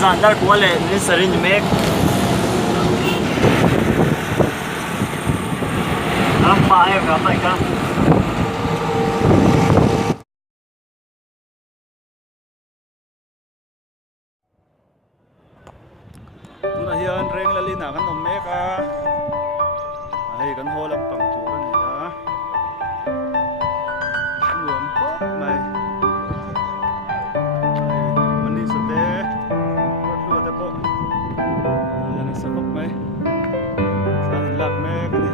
zandar kuale ni sarin mek apa ya apa ka tuna hian reng lalina kan om mek a ai kan holam pang chu kan ni a nuam ko mai mani sa te lu te po yan sa kop mai sa lak me kan ni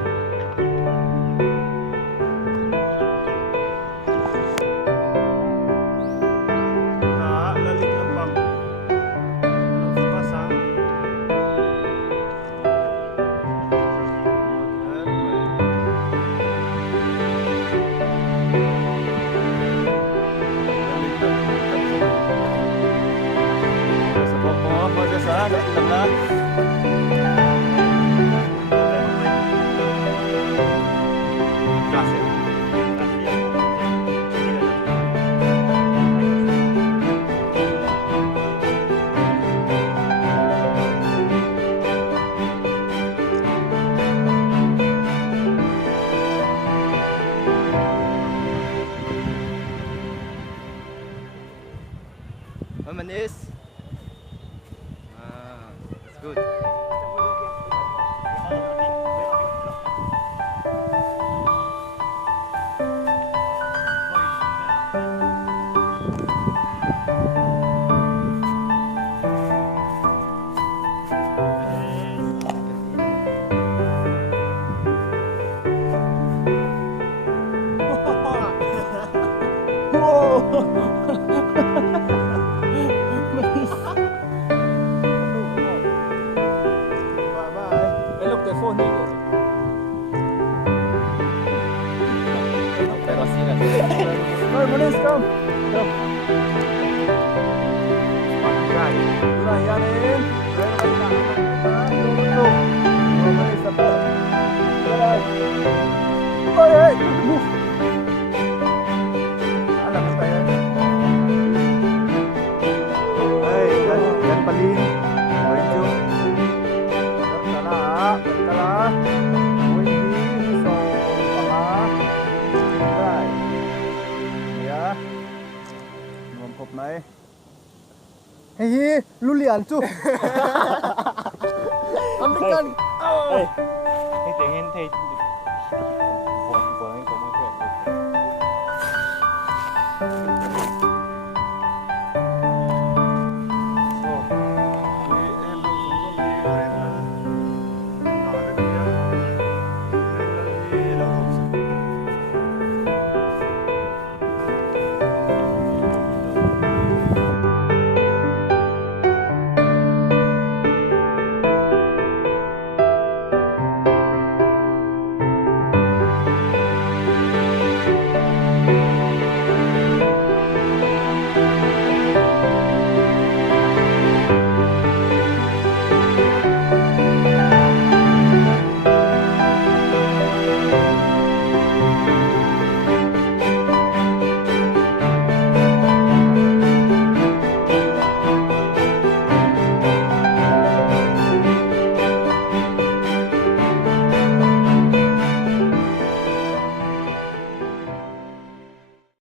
lalit lampang pasang Manis. That's good. Hey, Manis, come. Come. Pakai. Udah yanin. Manis apa? Hey, move. Alam mo tayo. Hey, yan palin. Medyo. Berkala. Này hey lulian tu American hey tiếng Anh thầy